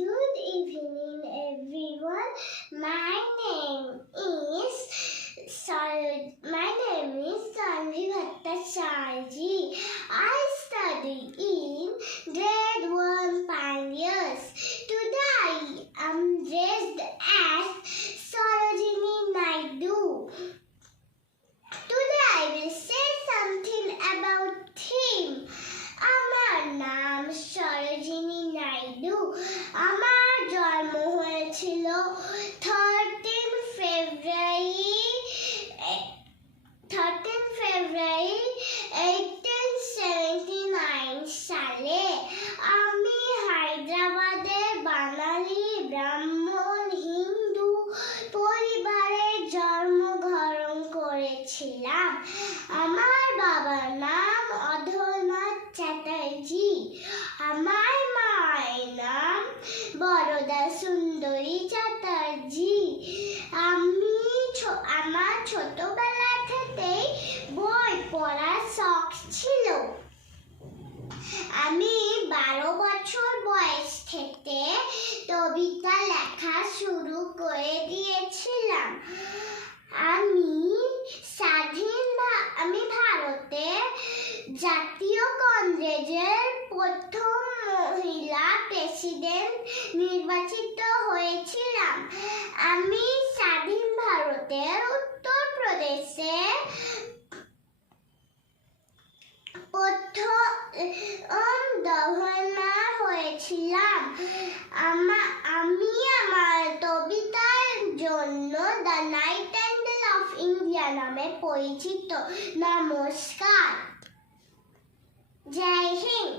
Good evening, everyone. My name is Tanvi Bhattacharya. I study in grade 1 Pioneers. Today I am dressed as Sarojini Naidu. Today I will say something about him. আমার নাম সরোজিনী নাইডু। আমার জন্ম হয়েছিল 13 ফেব্রুয়ারি 1879 সালে। আমি হায়দ্রাবাদের বাঙালি ব্রাহ্মণ হিন্দু পরিবারে জন্মগ্রহণ করেছিলাম। আমার বাবার নাম অধরনাথ চ্যাটার্জি। আমার মায়ের নাম বরদা সুন্দরী চ্যাটার্জি। আমার ছোটবেলা থেকেই বই পড়ার শখ ছিল। আমি 12 বছর বয়স থেকে কবিতা লেখা শুরু করে দিয়েছিলাম। আমি ভারতের জাতীয় কংগ্রেসের প্রথম মহিলা প্রেসিডেন্ট নির্বাচিত হয়েছিলাম। আমি স্বাধীন ভারতের উত্তর প্রদেশে প্রথম গভর্নর হয়েছিলাম। আমি আমার কবিতার জন্য দ্য নাইটিঙ্গেল অফ ইন্ডিয়া নামে পরিচিত। নমস্কার। জয় হিন্দ।